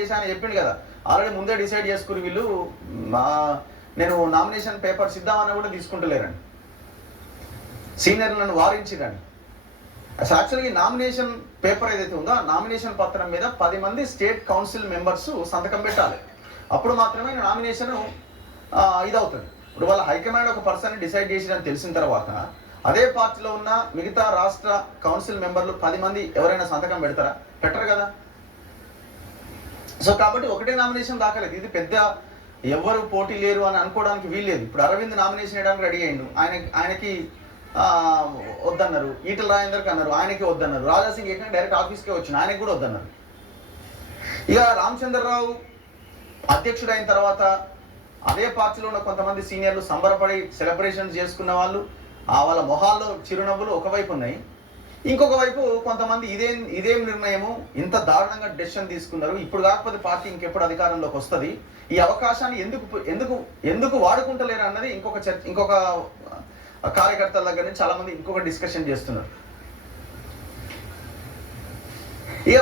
చేశాను చెప్పిండు కదా. ఆల్రెడీ ముందే డిసైడ్ చేసుకుని వీళ్ళు మా నేను నామినేషన్ పేపర్స్ ఇద్దామన్నా కూడా తీసుకుంటలేరండి. సీనియర్లను వారించిరండి అసలు యాక్చువల్గా నామినేషన్ పేపర్ ఏదైతే ఉందో ఆ నామినేషన్ పత్రం మీద పది మంది స్టేట్ కౌన్సిల్ మెంబర్స్ సంతకం పెట్టాలి. అప్పుడు మాత్రమే నామినేషన్ ఇదవుతుంది. ఇప్పుడు వాళ్ళ హైకమాండ్ ఒక పర్సన్ డిసైడ్ చేసిరని తెలిసిన తర్వాత అదే పార్టీలో ఉన్న మిగతా రాష్ట్ర కౌన్సిల్ మెంబర్లు పది మంది ఎవరైనా సంతకం పెడతారా? పెట్టరు కదా. సో కాబట్టి ఒకటే నామినేషన్ దాఖలేదు. ఇది పెద్ద ఎవరు పోటీ లేరు అని అనుకోవడానికి వీల్లేదు. ఇప్పుడు అరవింద్ నామినేషన్ వేయడానికి రెడీ అయ్యిండు. ఆయన ఆయనకి వద్దన్నారు. ఈటల రాజేందర్కి అన్నారు. ఆయనకి వద్దన్నారు. రాజాసింగ్ ఏకంగా డైరెక్ట్ ఆఫీస్కే వచ్చిన ఆయనకి కూడా వద్దన్నారు. ఇక రామచంద్రరావు అధ్యక్షుడు అయిన తర్వాత అదే పార్టీలో ఉన్న కొంతమంది సీనియర్లు సంబరపడి సెలబ్రేషన్స్ చేసుకున్న వాళ్ళు ఆ వాళ్ళ మొహాల్లో చిరునవ్వులు ఒకవైపు ఉన్నాయి. ఇంకొక వైపు కొంతమంది ఇదేం ఇదేం నిర్ణయము ఇంత దారుణంగా డెసిషన్ తీసుకున్నారు. ఇప్పుడు కాకపోతే పార్టీ ఇంకెప్పుడు అధికారంలోకి వస్తుంది? ఈ అవకాశాన్ని ఎందుకు ఎందుకు ఎందుకు వాడుకుంటలేరు అన్నది ఇంకొక చర్చ ఇంకొక కార్యకర్తల దగ్గర నుంచి చాలామంది ఇంకొక డిస్కషన్ చేస్తున్నారు. ఇక